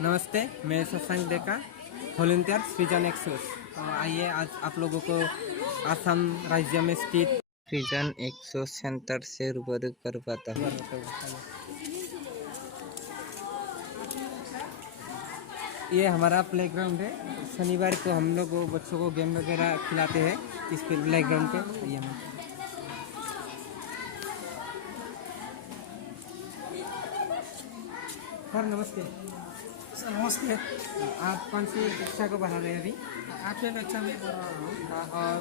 नमस्ते, मैं शशांक डेका, वॉलंटियर सृजन एक्सोस। तो आइए आज आप लोगों को असम राज्य में स्थित सृजन एक्सोस सेंटर से रूबरू करवाता हूँ। ये हमारा प्लेग्राउंड है। शनिवार को हम लोग बच्चों को गेम वगैरह खिलाते हैं इस प्लेग्राउंड पे। ये सर नमस्ते। सर नमस्ते। आप कौन सी कक्षा को पढ़ा रहे हैं अभी? आठवीं कक्षा में पढ़ रहा हूँ। और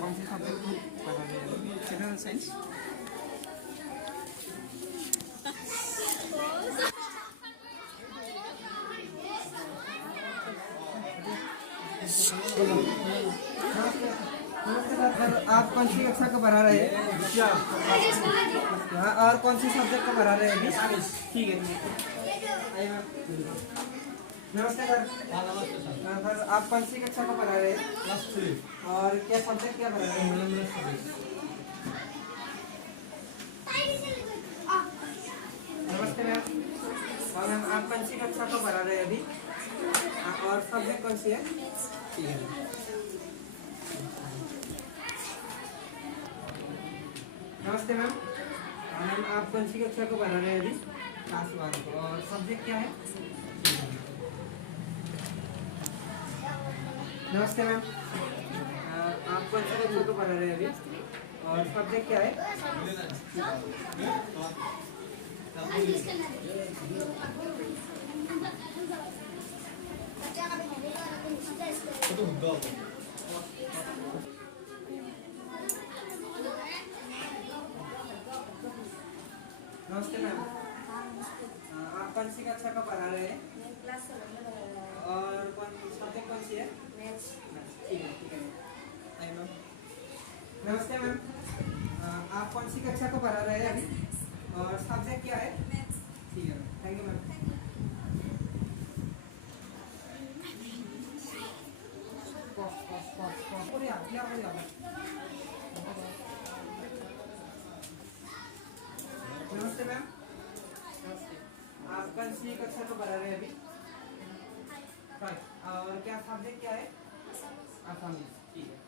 कौन से सब्जेक्ट को पढ़ा रहे हैं अभी? General science. सर आप कौन सी कक्षा को पढ़ा रहे हैं? हाँ, और कौन सी सब्जेक्ट को पढ़ा रहे हैं अभी? ठीक है। आइए मैम। नमस्ते सर। सर आप कौन सी कक्षा को पढ़ा रहे हैं? क्लास 3। और क्या सब्जेक्ट क्या पढ़ा रहे हैं? नमस्ते मैम। और मैम आप कौन सी कक्षा को पढ़ा रहे हैं अभी? और सब्जेक्ट कौन सी है? ठीक है। नमस्ते मैम। मैम आप कौन सी कक्षा को पढ़ा रहे हैं अभी? क्लास 1 को। और सब्जेक्ट क्या है? नमस्ते मैम। आप कौन सी कक्षा को पढ़ा रहे हैं अभी? और सब्जेक्ट क्या है? नमस्ते मैम। आप कौन सी कक्षा का पढ़ा रहे हैं? और कौन सब्जेक्ट कौन सी है? ठीक है ठीक है। आइए मैम। नमस्ते मैम। आप कौन सी कक्षा को पढ़ा रहे हैं अभी? और सब्जेक्ट क्या है? ठीक है, थैंक यू मैम। नमस्ते मैम। आप कौन सी कक्षा को पढ़ा रहे हैं अभी? और क्या सब्जेक्ट क्या है? आसामी। ठीक है।